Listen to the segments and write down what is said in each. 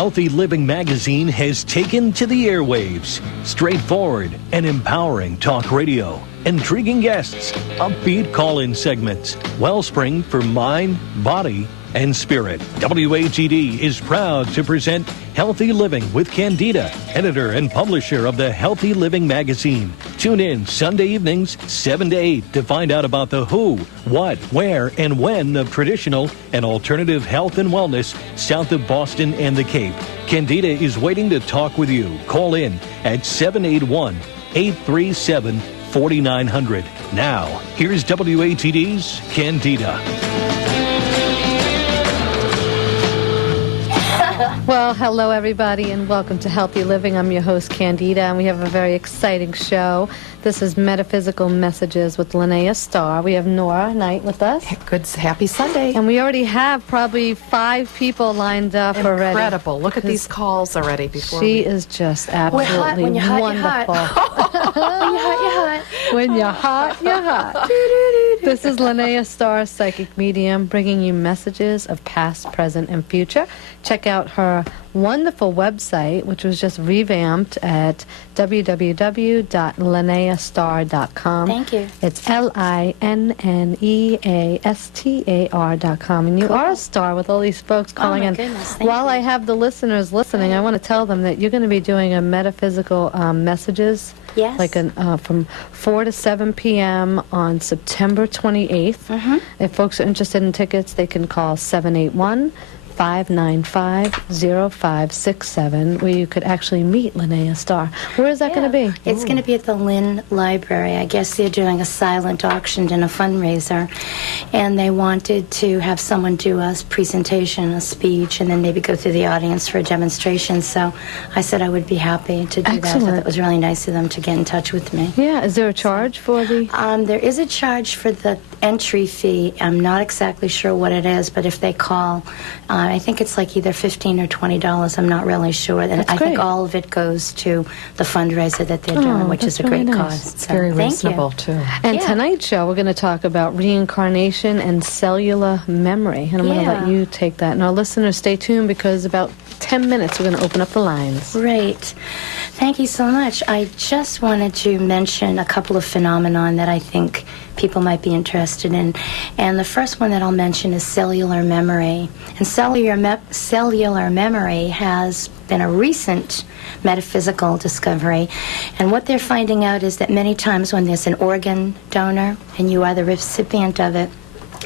Healthy Living magazine has taken to the airwaves. Straightforward and empowering talk radio. Intriguing guests, upbeat call-in segments, wellspring for mind, body, and spirit. WATD is proud to present Healthy Living with Candida, editor and publisher of the Healthy Living magazine. Tune in Sunday evenings, 7 to 8 to find out about the who, what, where, and when of traditional and alternative health and wellness south of Boston and the Cape. Candida is waiting to talk with you. Call in at 781-837-4900. Now, here's WATD's Candida. Well, hello, everybody, and welcome to Healthy Living. I'm your host, Candida, and we have a very exciting show. This is Metaphysical Messages with Linnea Starr. We have Nora Knight with us. Good, happy Sunday. And we already have probably 5 people lined up already. Incredible. Look at these calls already. She is just absolutely when you're hot, wonderful. You're hot. When you're hot, you're hot. When you're hot, you're hot. This is Linnea Starr, psychic medium, bringing you messages of past, present, and future. Check out her wonderful website, which was just revamped at www.linneastar.com. Thank you. It's LINNEASTAR.com. And you are a star with all these folks calling in. Goodness, While I have the listeners listening, I want to tell them that you're going to be doing a metaphysical messages. Yes. Like from 4 to 7 p.m. on September 28th. If folks are interested in tickets, they can call 781-595-0567, where you could actually meet Linnea Starr. Where is that going to be? It's going to be at the Lynn Library. I guess they're doing a silent auction and a fundraiser, and they wanted to have someone do a presentation, a speech, and then maybe go through the audience for a demonstration. So I said I would be happy to do that. I thought that was really nice of them to get in touch with me. Yeah. Is there a charge for the... There is a charge for the entry fee. I'm not exactly sure what it is, but if they call, I think it's like either $15 or $20. I'm not really sure. And I think all of it goes to the fundraiser that they're doing, which is a really great nice. cause. It's very reasonable, too. And tonight's show, we're going to talk about reincarnation and cellular memory. And I'm going to let you take that. And our listeners, stay tuned, because about 10 minutes, we're going to open up the lines. Great. Thank you so much. I just wanted to mention a couple of phenomenon that I think people might be interested in. And the first one that I'll mention is cellular memory. And cellular memory has been a recent metaphysical discovery. And what they're finding out is that many times when there's an organ donor and you are the recipient of it,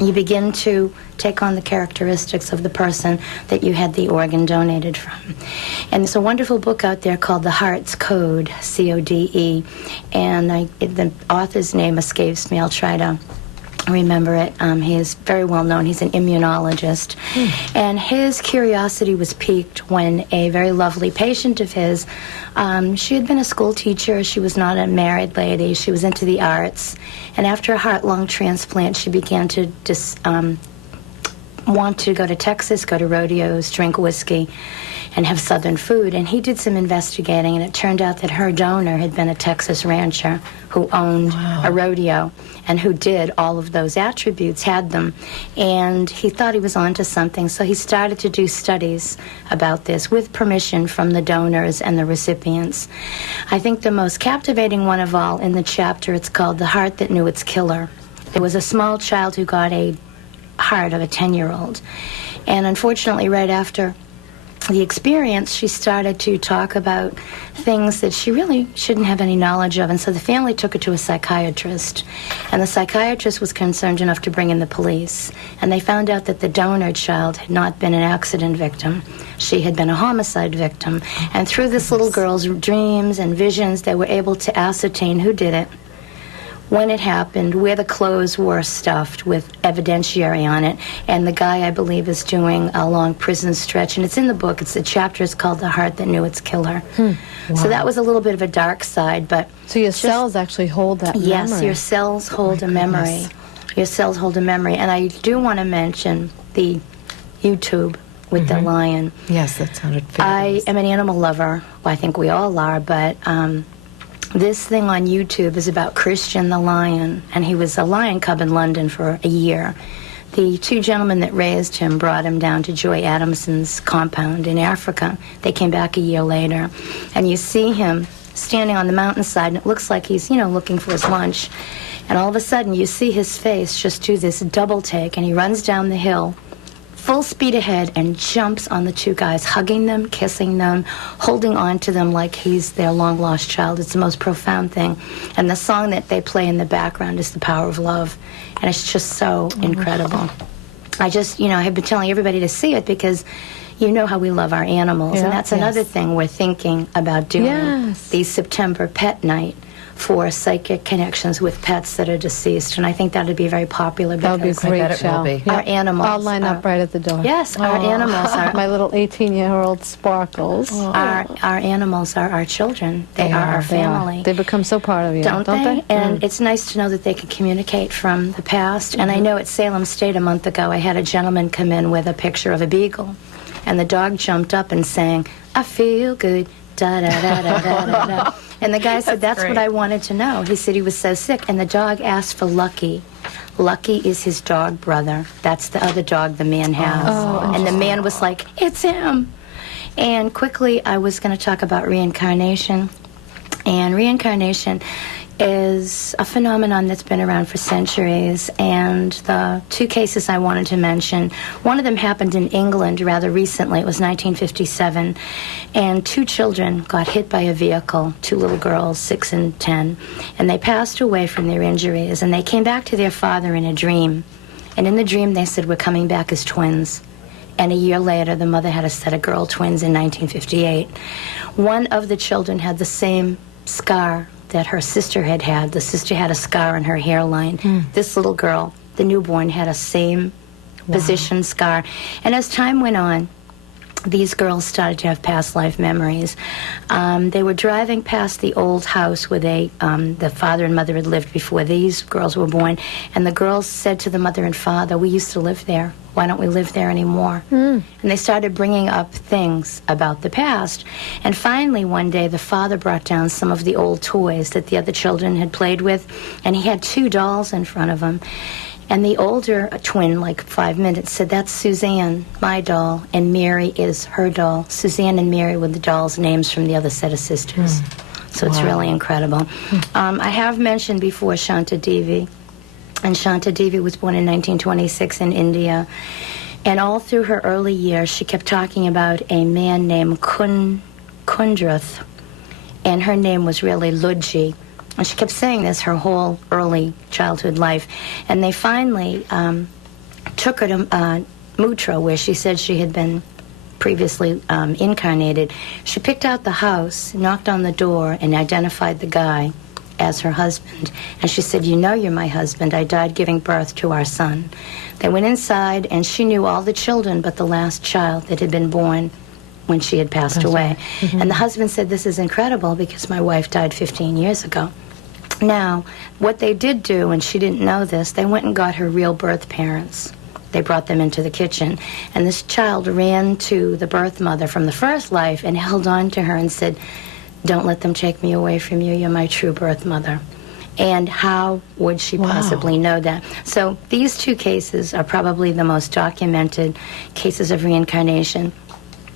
you begin to take on the characteristics of the person that you had the organ donated from. And there's a wonderful book out there called The Heart's Code, C-O-D-E, and the author's name escapes me. I'll try to remember it. He is very well known. He's an immunologist. And his curiosity was piqued when a very lovely patient of his, she had been a school teacher. She was not a married lady. She was into the arts. And after a heart-lung transplant, she began to want to go to Texas, go to rodeos, drink whiskey, and have Southern food. And he did some investigating, and it turned out that her donor had been a Texas rancher who owned a rodeo and who did all of those attributes, had them. And he thought he was onto something, so he started to do studies about this with permission from the donors and the recipients. I think the most captivating one of all in the chapter, it's called The Heart That Knew Its Killer. There was a small child who got a heart of a 10-year-old. And unfortunately, right after the experience, she started to talk about things that she really shouldn't have any knowledge of. And so the family took her to a psychiatrist. And the psychiatrist was concerned enough to bring in the police. And they found out that the donor child had not been an accident victim. She had been a homicide victim. And through this little girl's dreams and visions, they were able to ascertain who did it, when it happened, where the clothes were stuffed with evidentiary on it, and the guy, I believe, is doing a long prison stretch, and it's in the book. The chapter is called The Heart That Knew Its Killer. Wow. So that was a little bit of a dark side, but... So your cells actually hold that memory. Yes, your cells hold a memory. Your cells hold a memory. And I do want to mention the YouTube with the lion. Yes, that sounded fabulous. I am an animal lover. Well, I think we all are, but... this thing on YouTube is about Christian the lion, and he was a lion cub in London for a year. the two gentlemen that raised him brought him down to Joy Adamson's compound in Africa. They came back a year later, and you see him standing on the mountainside, and it looks like he's, looking for his lunch. And all of a sudden, you see his face just do this double take, and he runs down the hill, full speed ahead, and jumps on the two guys, hugging them, kissing them, holding on to them like he's their long-lost child. It's the most profound thing. And the song that they play in the background is The Power of Love. And it's just so incredible. I just, I have been telling everybody to see it because you know how we love our animals. Yeah, and that's another thing we're thinking about doing. The September Pet Night for psychic connections with pets that are deceased. And I think that would be very popular. That would be a great show. Our animals. I'll line up right at the door. Yes, our animals are... My little 18-year-old Sparkles. Our animals are our children. They are our family. They become so part of you, don't they? And it's nice to know that they can communicate from the past. And I know at Salem State a month ago, I had a gentleman come in with a picture of a beagle. And the dog jumped up and sang, "I feel good, da-da-da-da-da-da-da." And the guy said, that's what I wanted to know. He said he was so sick. And the dog asked for Lucky. Lucky is his dog brother. That's the other dog the man has. And the man was like, it's him. And quickly, I was going to talk about reincarnation. And reincarnation is a phenomenon that's been around for centuries. And the two cases I wanted to mention, one of them happened in England rather recently. It was 1957. And two children got hit by a vehicle, two little girls, 6 and 10. And they passed away from their injuries. And they came back to their father in a dream. And in the dream, they said, we're coming back as twins. And a year later, the mother had a set of girl twins in 1958. One of the children had the same scar that her sister had had. The sister had a scar on her hairline. This little girl, the newborn, had a same position scar. And as time went on, these girls started to have past life memories. They were driving past the old house where the father and mother had lived before these girls were born, and the girls said to the mother and father, we used to live there. Why don't we live there anymore? And they started bringing up things about the past. And finally, one day, the father brought down some of the old toys that the other children had played with, and he had 2 dolls in front of him. And the older twin, like 5 minutes, said, that's Suzanne, my doll, and Mary is her doll. Suzanne and Mary were the dolls' names from the other set of sisters. So it's really incredible. I have mentioned before Shanta Devi. And Shanta Devi was born in 1926 in India. And all through her early years, she kept talking about a man named Kundrath. And her name was really Ludji. And she kept saying this her whole early childhood life. And they finally took her to Mutra, where she said she had been previously incarnated. She picked out the house, knocked on the door, and identified the guy as her husband. And she said, you know you're my husband. I died giving birth to our son. They went inside, and she knew all the children but the last child that had been born when she had passed away. And the husband said, this is incredible because my wife died 15 years ago. Now, what they did do, and she didn't know this, they went and got her real birth parents. They brought them into the kitchen. And this child ran to the birth mother from the first life and held on to her and said, don't let them take me away from you. You're my true birth mother. And how would she possibly know that? So these two cases are probably the most documented cases of reincarnation.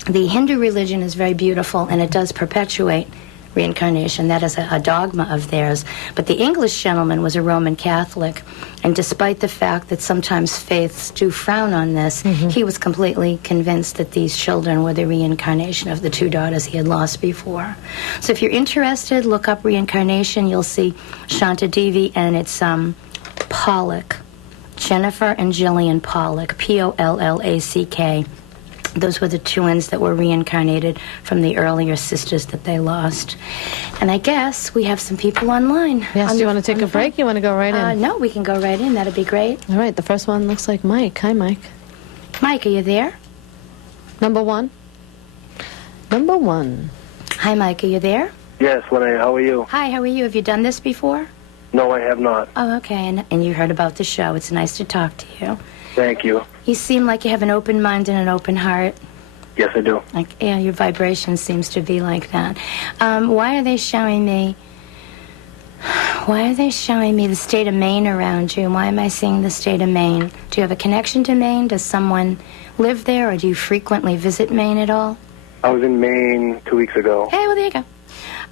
The Hindu religion is very beautiful, and it does perpetuate reincarnation. That is a dogma of theirs. But the English gentleman was a Roman Catholic, and despite the fact that sometimes faiths do frown on this, he was completely convinced that these children were the reincarnation of the 2 daughters he had lost before. So if you're interested, look up reincarnation. You'll see Shanta Devi, and it's Pollack. Jennifer and Jillian Pollack, Pollack. Those were the twins that were reincarnated from the earlier sisters that they lost. And I guess we have some people online. Yes, do you want to take a break? You want to go right in? No, we can go right in. That'd be great. All right, the first one looks like Mike. Hi, Mike. Mike, are you there? Number 1. Number 1. Hi, Mike, are you there? Yes, Linnea, how are you? Hi, how are you? Have you done this before? No, I have not. Oh, okay, and you heard about the show. It's nice to talk to you. Thank you. You seem like you have an open mind and an open heart. Yes, I do. Like, yeah, your vibration seems to be like that. Why are they showing me Why are they showing me the state of Maine around you? Why am I seeing the state of Maine? Do you have a connection to Maine? Does someone live there, or do you frequently visit Maine at all? I was in Maine 2 weeks ago. Hey, well, there you go.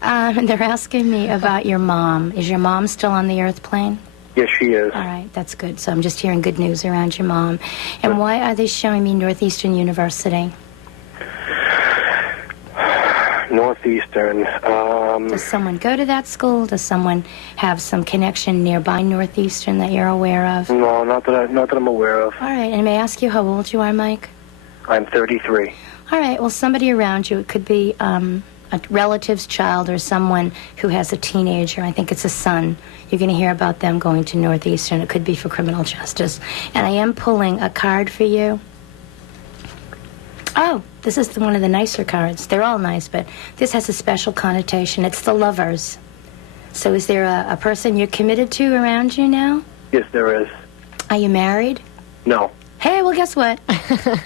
And they're asking me about your mom. Is your mom still on the earth plane? Yes, she is. All right, that's good. So I'm just hearing good news around your mom. And why are they showing me Northeastern University? Northeastern. Does someone go to that school? Does someone have some connection nearby Northeastern that you're aware of? No, not that I'm aware of. All right, and may I ask you how old you are, Mike? I'm 33. All right, well, somebody around you, it could be a relative's child or someone who has a teenager. I think it's a son. You're going to hear about them going to Northeastern. It could be for criminal justice. And I am pulling a card for you. Oh, this is one of the nicer cards. They're all nice, but this has a special connotation. It's the Lovers. So is there a person you're committed to around you now? Yes, there is. Are you married? No. Hey, well, guess what?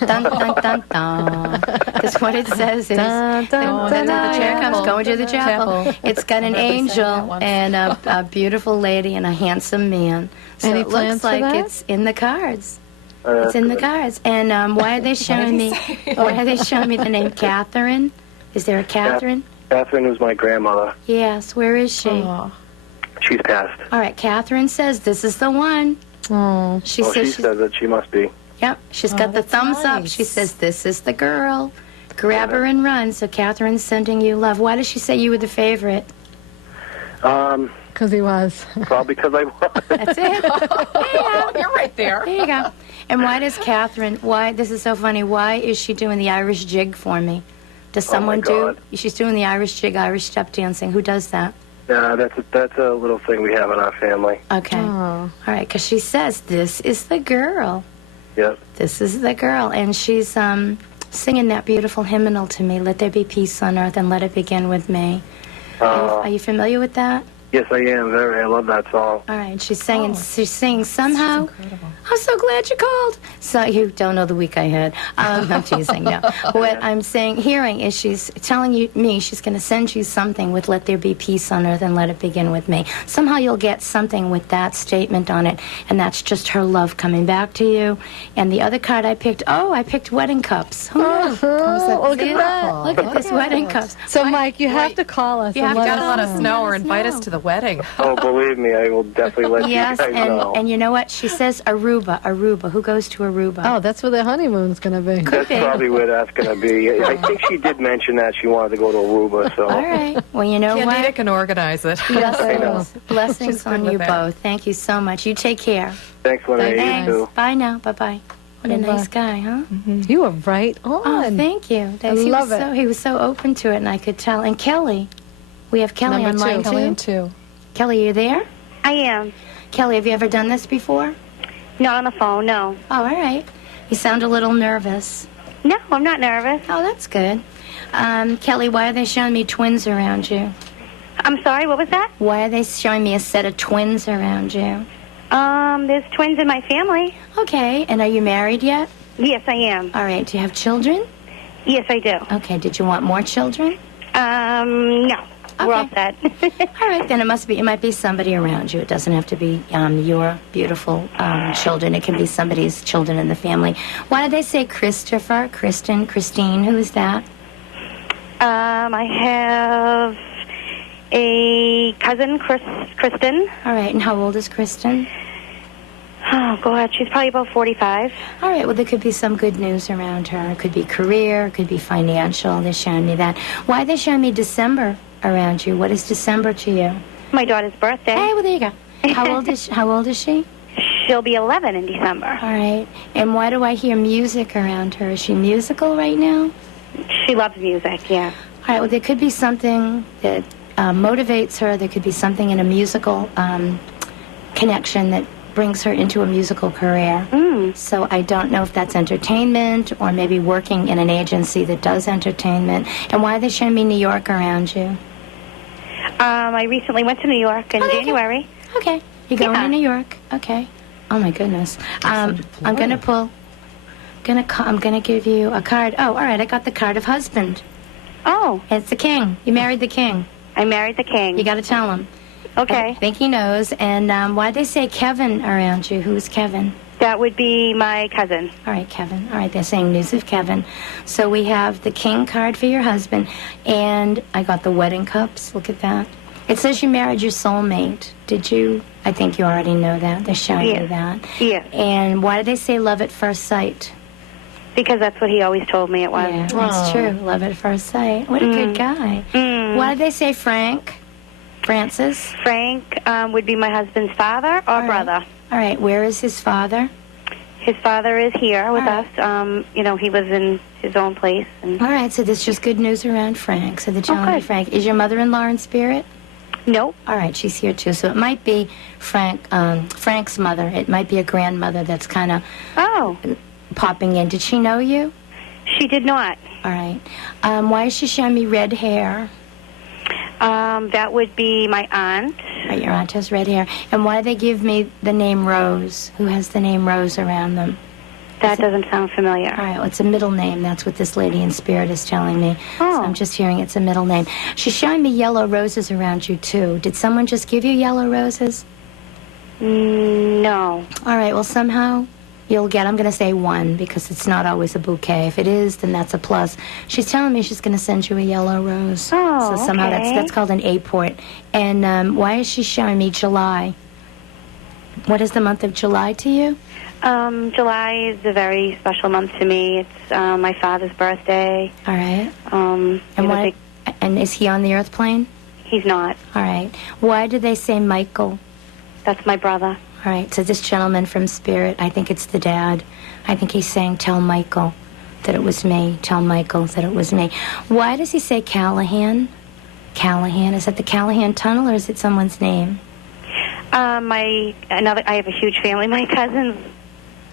Dun, dun, dun, dun. Because what it says is, Dun, dun, that's dun, what the chair comes, going to the chapel. Chapel. It's got an angel and a beautiful lady and a handsome man. So Any it plans looks for like that? it's in the cards. It's in the cards. And why are they showing me? Why are they showing me the name Catherine? Is there a Catherine? Catherine was my grandmother. Yes. Where is she? Oh. She's passed. All right. Catherine says this is the one. Oh, She Oh, says she she's. says that she must be. Yep, she's got the that's thumbs up. nice. She says, this is the girl. Grab her and run. So Catherine's sending you love. Why does she say you were the favorite? because he was. Probably because I was. That's it. Oh, you're right there. There you go. And why does Catherine, this is so funny, why is she doing the Irish jig for me? Does someone God. she's doing the Irish jig, Irish step dancing. Who does that? That's a little thing we have in our family. Okay. Oh. All right, because she says, this is the girl. Yep. This is the girl. And she's singing that beautiful hymnal to me, let there be peace on earth and let it begin with me. Are you familiar with that? Yes, I am. Very. I love that song. All right, she's singing. She's singing somehow. Incredible. I'm so glad you called. So you don't know the week I had. I'm teasing. No. What I'm hearing is she's telling me she's going to send you something with "Let there be peace on earth and let it begin with me." Somehow you'll get something with that statement on it, and that's just her love coming back to you. And the other card I picked wedding cups. Who knew? Look at that. Look at this wedding cups. So, Mike, you have to call us. You and have to let Gotta us let us know or invite us to the wedding. Oh, believe me, I will definitely let Yes, you guys know. and you know what? She says Aruba. Who goes to Aruba? Oh, that's where their honeymoon's going to be. That's probably where that's going to be. I think she did mention that she wanted to go to Aruba. So. All right. Well, you know Candida what? can organize it. Blessings, blessings She's good on with you that. both. Thank you so much. You take care. Thanks, Linnea. You Thanks. too. Bye now. Bye-bye. What a Bye-bye. nice guy, huh? You were right on. Oh, thank you. I love it. He was so open to it, and I could tell. And Kelly. We have Kelly Number on line two. Kelly and too. two. Kelly, you there? I am. Kelly, have you ever done this before? Not on the phone, no. Oh, all right. You sound a little nervous. No, I'm not nervous. Oh, that's good. Kelly, why are they showing me twins around you? I'm sorry, what was that? Why are they showing me a set of twins around you? There's twins in my family. Okay, and are you married yet? Yes, I am. All right, do you have children? Yes, I do. Okay, did you want more children? No. We're all Okay. set. All right, then it might be somebody around you. It doesn't have to be your beautiful children. It can be somebody's children in the family. Why did they say Christopher, Kristen, Christine? Who is that? I have a cousin, Kristen. All right, and how old is Kristen? Oh, God, she's probably about 45. All right, well, there could be some good news around her. It could be career, it could be financial. They're showing me that. Why are they showing me December around you? What is December to you? My daughter's birthday. Hey, well, there you go. How old is she? She'll be 11 in December. All right, and why do I hear music around her? Is she musical right now? She loves music, yeah. All right, well, there could be something that motivates her. There could be something in a musical connection that brings her into a musical career. So I don't know if that's entertainment or maybe working in an agency that does entertainment. And why are they showing me New York around you? I recently went to New York in Okay. January. Okay, you're going Yeah. to New York. Okay. Oh my goodness. I'm gonna pull. I'm gonna give you a card. Oh, all right. I got the card of husband. Oh, It's the king. You married the king. I married the king. You got to tell him. Okay. I think he knows. And why'd they say Kevin around you? Who's Kevin? That would be my cousin. All right, Kevin. All right, they're saying news of Kevin. So we have the king card for your husband, and I got the wedding cups. Look at that. It says you married your soulmate. Did you? I think you already know that. They're showing you that. Yes. And why did they say love at first sight? Because that's what he always told me it was. Yeah, that's true. Love at first sight. What a good guy. Why did they say Frank? Francis? Frank would be my husband's father or brother. All right, where is his father? His father is here with us. He lives in his own place. And All right, so this is just good news around Frank. So they're telling me good. Frank. Is your mother-in-law in spirit? Nope. All right, she's here too. So it might be Frank's mother. It might be a grandmother that's kind of Oh, popping in. Did she know you? she did not. All right. Why is she showing me red hair? That would be my aunt. Right, your aunt has red hair. And why do they give me the name Rose? Who has the name Rose around them? That doesn't sound familiar. All right, well, it's a middle name. That's what this lady in spirit is telling me. Oh. So I'm just hearing it's a middle name. She's showing me yellow roses around you, too. Did someone just give you yellow roses? No. All right, well, somehow you'll get, I'm going to say one, because it's not always a bouquet. If it is, then that's a plus. She's telling me she's going to send you a yellow rose. Oh, So somehow okay. that's called an A-port. And why is she showing me July? What is the month of July to you? July is a very special month to me. It's my father's birthday. All right. And And is he on the earth plane? he's not. All right. Why do they say Michael? That's my brother. All right. So this gentleman from Spirit, I think it's the dad. I think he's saying, tell Michael that it was me. Tell Michael that it was me. Why does he say Callahan? Callahan. Is that the Callahan Tunnel, or is it someone's name? I have a huge family. My cousin's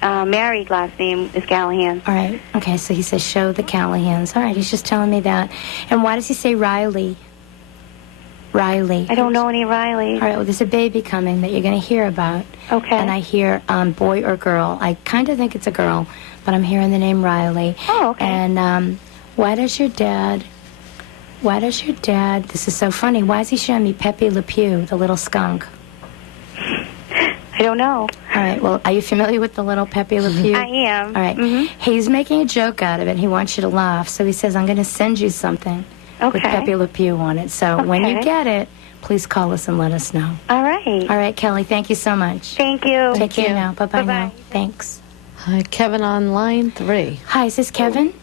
married last name is Callahan. All right. Okay, so he says, show the Callahans. All right, he's just telling me that. And why does he say Riley? Riley. I don't know any Riley. All right, well, there's a baby coming that you're going to hear about. Okay. And I hear boy or girl. I kind of think it's a girl, but I'm hearing the name Riley. Oh, okay. And why does your dad, this is so funny, why is he showing me Pepe Le Pew, the little skunk? I don't know. All right, well, are you familiar with the little Pepe Le Pew? I am. All right. He's making a joke out of it. He wants you to laugh. So he says, I'm going to send you something with Okay. Pepe Le Pew on it. So when you Okay. get it, please call us and let us know. All right. All right, Kelly, thank you so much. Thank you. Take care now. Bye-bye now. Bye-bye. Thanks. Hi, Kevin on line 3. Hi, is this Kevin?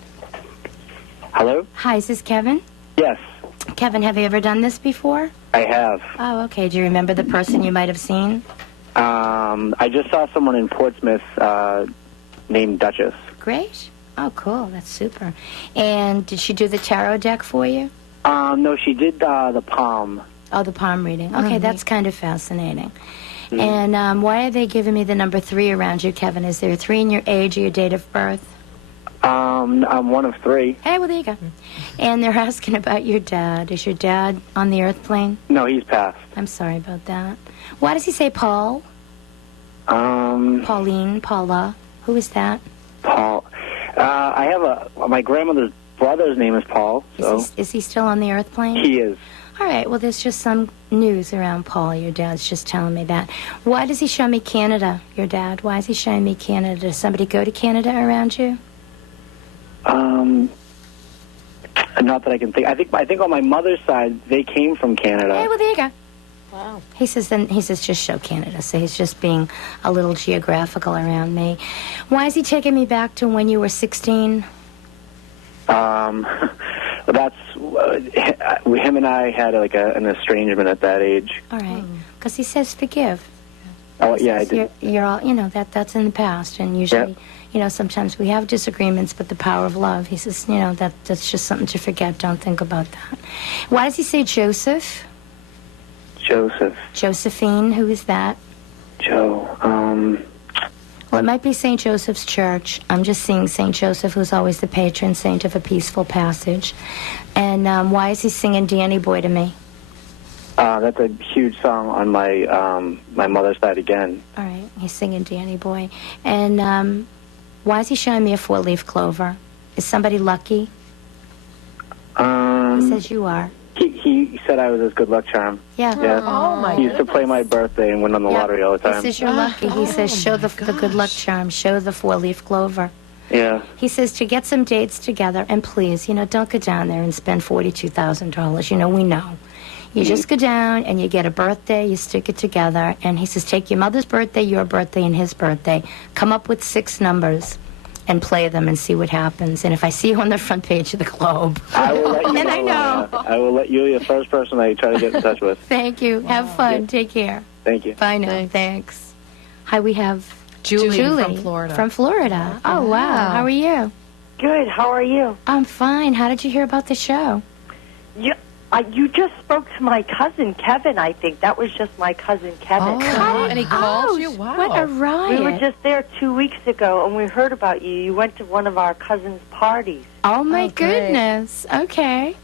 Hello? Hi, is this Kevin? Yes, Kevin, have you ever done this before? I have. Oh, okay. Do you remember the person you might have seen? I just saw someone in Portsmouth named Duchess. Great. Oh, cool. That's super. And did she do the tarot deck for you? No, she did the palm. Oh, the palm reading. Okay, that's kind of fascinating. And why are they giving me the number 3 around you, Kevin? Is there a 3 in your age or your date of birth? I'm one of 3. Hey, well, there you go. And they're asking about your dad. Is your dad on the earth plane? No, he's passed. I'm sorry about that. Why does he say Paul? Pauline, Paula. Who is that? Paul. I have my grandmother's brother's name is Paul. So Is he still on the earth plane? he is. All right, well, there's just some news around Paul. Your dad's just telling me that. Why does he show me Canada, your dad? Why is he showing me Canada? Does somebody go to Canada around you? Not that I can think. I think on my mother's side they came from Canada. Hey, well, there you go. Wow. He says just show Canada. So he's just being a little geographical around me. Why is he taking me back to when you were 16? That's him and I had an estrangement at that age. All right, because he says forgive. Oh He yeah, I says did. You're all, that's in the past, and usually, sometimes we have disagreements, but the power of love. He says, that's just something to forget. Don't think about that. Why does he say Joseph? Joseph, Josephine, who is that? Joe. Well, it might be St. Joseph's Church. I'm just seeing St. Joseph, who's always the patron saint of a peaceful passage. And why is he singing Danny Boy to me? That's a huge song on my mother's side again. All right, he's singing Danny Boy. And why is he showing me a 4-leaf clover? Is somebody lucky? He says you are. He said I was his good luck charm. Yeah. Yeah. Oh, my He used to play my birthday and win on the lottery all the time. He says you're lucky. He says show the good luck charm, show the 4-leaf clover. Yeah. He says to get some dates together, and please, don't go down there and spend $42,000. We know. You just go down and you get a birthday, you stick it together, and he says take your mother's birthday, your birthday, and his birthday. Come up with 6 numbers and play them and see what happens. And if I see you on the front page of the Globe, I will let you and I know. I will let you, the first person I try to get in touch with. Thank you. Have fun. Yeah. Take care. Thank you. Bye now. Thanks. Hi, we have Julie from Florida. From Florida. Oh, wow. How are you? Good. How are you? I'm fine. How did you hear about the show? You just spoke to my cousin, Kevin, I think. That was just my cousin, Kevin. Oh, and he called you? Wow. What a riot. We were just there 2 weeks ago, and we heard about you. You went to one of our cousin's parties. Oh, my great. goodness. Okay.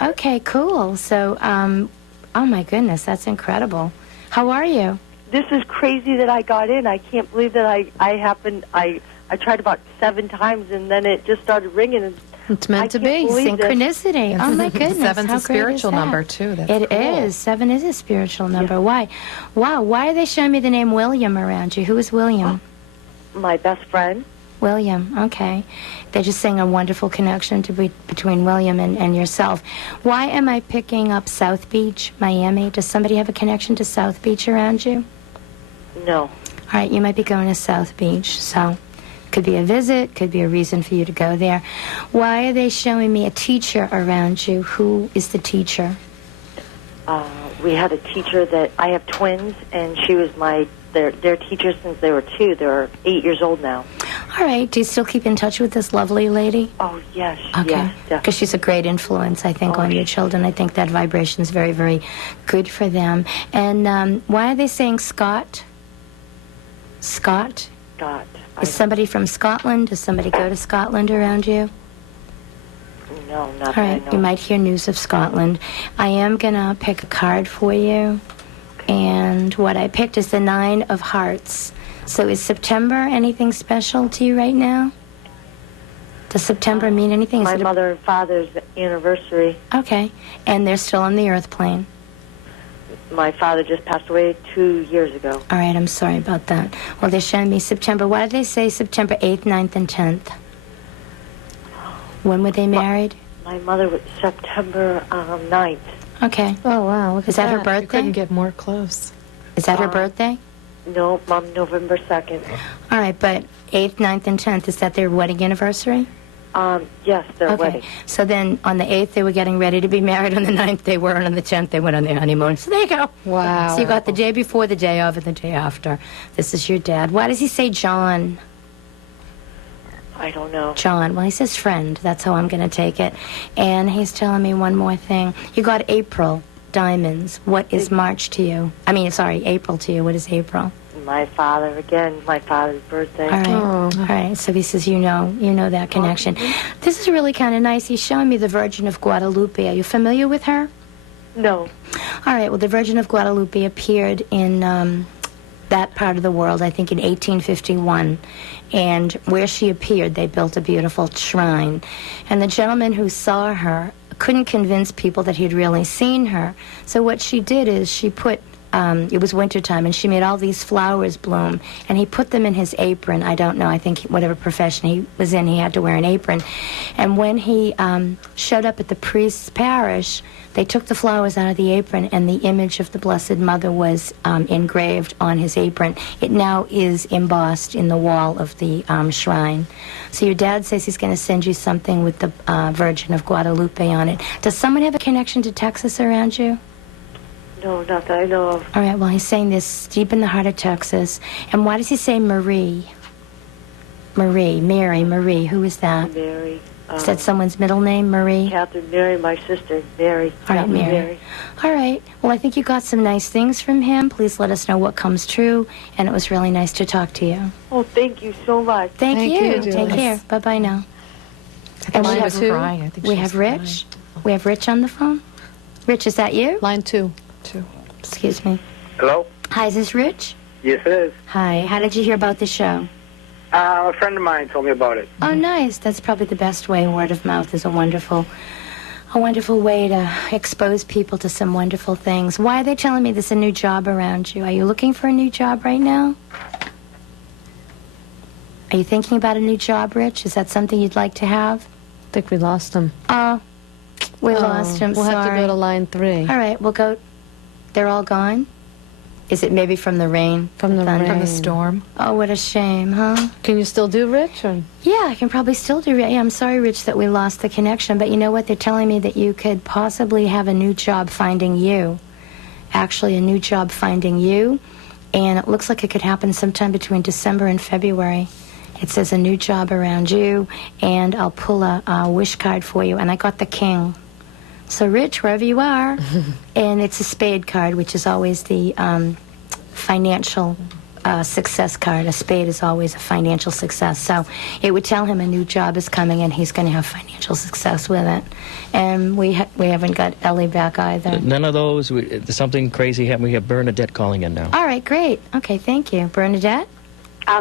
Okay, cool. So, oh, my goodness, that's incredible. How are you? This is crazy that I got in. I can't believe that I tried about 7 times, and then it just started ringing. And It's meant to I can't be. believe this. Synchronicity. Oh, my goodness. 7's How a great spiritual is that? number, too. That's It cool. is. 7 is a spiritual number. Why? Wow. Why are they showing me the name William around you? Who is William? My best friend. William. Okay. They're just saying a wonderful connection between William and yourself. Why am I picking up South Beach, Miami? Does somebody have a connection to South Beach around you? No. All right. You might be going to South Beach. So could be a visit, could be a reason for you to go there. Why are they showing me a teacher around you? Who is the teacher? We had a teacher that I have twins, and she was their teacher since they were 2. They're 8 years old now. All right. Do you still keep in touch with this lovely lady? Oh, yes. Okay. Yes, Because definitely. she's a great influence, I think, on your children. I think that vibration is very, very good for them. And why are they saying Scott? Scott? God. Is somebody from Scotland? Does somebody go to Scotland around you? No, not All that I right, know. you might hear news of Scotland. I am going to pick a card for you. And what I picked is the 9 of Hearts. So is September anything special to you right now? Does September mean anything? Is My it a- mother and father's anniversary. Okay. And they're still on the earth plane. My father just passed away 2 years ago. All right, I'm sorry about that. Well, they're showing me September. Why did they say September 8th, 9th, and 10th? When were they married? My mother was September 9th. Okay. Oh, wow. Look Is at that her You birthday? couldn't get more close. Is that her birthday? No, Mom, November 2nd. All right, but 8th, 9th, and 10th, is that their wedding anniversary? Yes, their Okay. wedding. So then on the 8th, they were getting ready to be married. On the 9th, they were. And on the 10th, they went on their honeymoon. So there you go. Wow. So you got the day before, the day of, and the day after. This is your dad. Why does he say John? I don't know. John. Well, he says friend. That's how I'm going to take it. And he's telling me one more thing. You got April, diamonds. What is March to you? I mean, sorry, April to you. What is April? My father, again, my father's birthday. All right. Oh. All right. So he says, you know that connection. This is really kind of nice. He's showing me the Virgin of Guadalupe. Are you familiar with her? No. All right. Well, the Virgin of Guadalupe appeared in that part of the world, I think, in 1851. And where she appeared, they built a beautiful shrine. And the gentleman who saw her couldn't convince people that he'd really seen her. So what she did is she put it was wintertime, and she made all these flowers bloom, and he put them in his apron. I don't know, I think whatever profession he was in, he had to wear an apron. And when he showed up at the priest's parish, they took the flowers out of the apron, and the image of the Blessed Mother was engraved on his apron. It now is embossed in the wall of the shrine. So your dad says he's going to send you something with the Virgin of Guadalupe on it. Does someone have a connection to Texas around you? No, not that I know of. All right, well, he's saying this deep in the heart of Texas. And why does he say Marie? Marie. Who is that? Mary. Is that someone's middle name, Marie? Catherine, Mary, my sister, Mary. All right, Catherine, Mary. All right. Well, I think you got some nice things from him. Please let us know what comes true. And it was really nice to talk to you. Oh, thank you so much. Thank Thank you. you, Take Julie. care. Bye-bye now. I think And she we was have- crying. I think We she have was Rich. We have Rich on the phone. Rich, is that you? Line 2. crying, too. Excuse me. Hello? Hi, is this Rich? Yes, it is. Hi. How did you hear about the show? A friend of mine told me about it. Oh, nice. That's probably the best way. Word of mouth is a wonderful a wonderful way to expose people to some wonderful things. Why are they telling me there's a new job around you? Are you looking for a new job right now? Are you thinking about a new job, Rich? Is that something you'd like to have? I think we lost him. Oh, we lost him. We'll have to go to line 3. All right, we'll go. They're all gone? Is it maybe from the rain? From the thunder? rain. From the storm. Oh, what a shame, huh? Can you still do Rich? Or? Yeah, I can probably still do it. Yeah, I'm sorry, Rich, that we lost the connection. But you know what? They're telling me that you could possibly have a new job finding you. Actually, a new job finding you. And it looks like it could happen sometime between December and February. It says a new job around you. And I'll pull a wish card for you. And I got the king. So, Rich, wherever you are, and it's a spade card, which is always the financial success card. A spade is always a financial success. So it would tell him a new job is coming and he's going to have financial success with it. And we haven't got Ellie back either. None of those. There's something crazy happened. We have Bernadette calling in now. All right, great. Okay, thank you. Bernadette?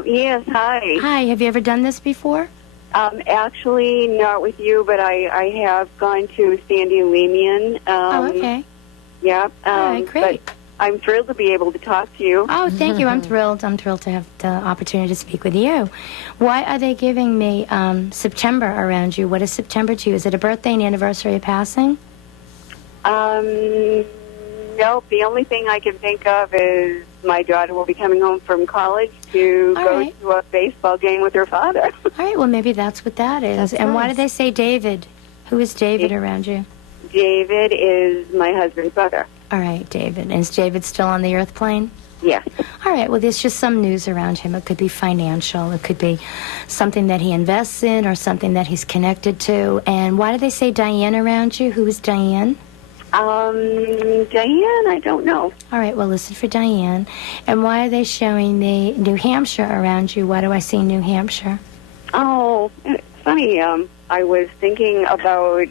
Yes, hi. Hi, have you ever done this before? Actually, not with you, but I have gone to Sandy and Lehman. Oh, okay. Yeah. All right, great. But I'm thrilled to be able to talk to you. Oh, thank you. I'm thrilled. I'm thrilled to have the opportunity to speak with you. Why are they giving me September around you? What is September to you? Is it a birthday and anniversary of passing? Nope. The only thing I can think of is my daughter will be coming home from college to go to a baseball game with her father. All right. Well, maybe that's what that is. That's and why nice. did they say David? Who is David around you? David is my husband's brother. All right, David. And is David still on the earth plane? Yes. All right, well, there's just some news around him. It could be financial. It could be something that he invests in or something that he's connected to. And why do they say Diane around you? Who is Diane? Diane, I don't know. All right, well, listen for Diane. And why are they showing me New Hampshire around you? Why do I see New Hampshire? Oh, it's funny. I was thinking about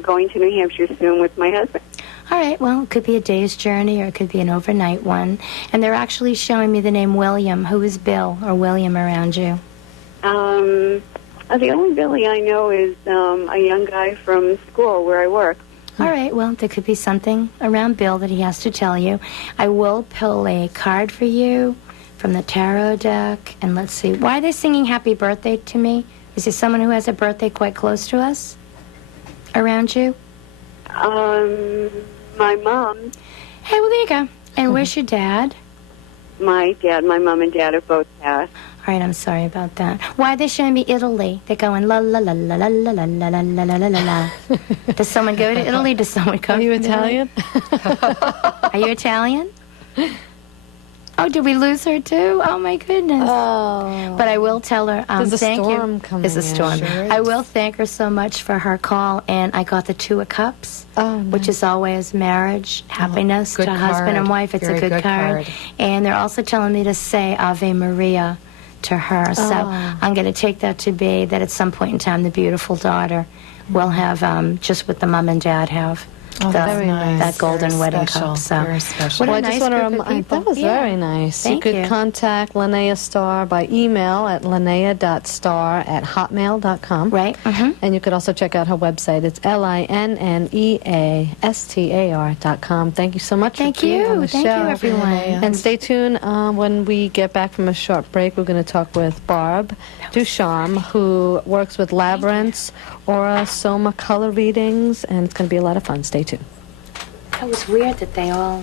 going to New Hampshire soon with my husband. All right, well, it could be a day's journey or it could be an overnight one. And they're actually showing me the name William. Who is Bill or William around you? The only Billy I know is a young guy from school where I work. All right, well, there could be something around Bill that he has to tell you. I will pull a card for you from the tarot deck. And let's see, why are they singing happy birthday to me? Is there someone who has a birthday quite close to us around you? My mom. Hey, well, there you go. And where's your dad? My dad, my mom and dad have both passed. All right, I'm sorry about that. Why are they showing me Italy? They're going la la la la la la la la la la la la la. Does someone go to Italy? Does someone come? Are you from Italy? Italian? Are you Italian? Oh, did we lose her too? Oh my goodness. Oh. But I will tell her. There's a thank storm you. coming There's a storm. in. Sure I will thank her so much for her call, and I got the Two of Cups, which is always marriage, happiness good to husband card. and wife. It's Very a good good card. card. And they're also telling me to say Ave Maria to her. So I'm going to take that to be that at some point in time, the beautiful daughter will have just what the mom and dad have. Oh, very nice. That golden Very wedding special. cup. So, Very special. what Well, a I nice just want to group of remind people. that was Yeah. very nice. Thank you you. could contact Linnea Starr by email at linnea.starr@hotmail.com. Right. And you could also check out her website. It's linneastar.com. Thank you so much Thank for being you. on the Thank show. you, everyone. And stay tuned. When we get back from a short break, we're going to talk with Barb Ducharme, who works with labyrinths, aura, soma color readings, and it's going to be a lot of fun. Stay tuned. That was weird that they all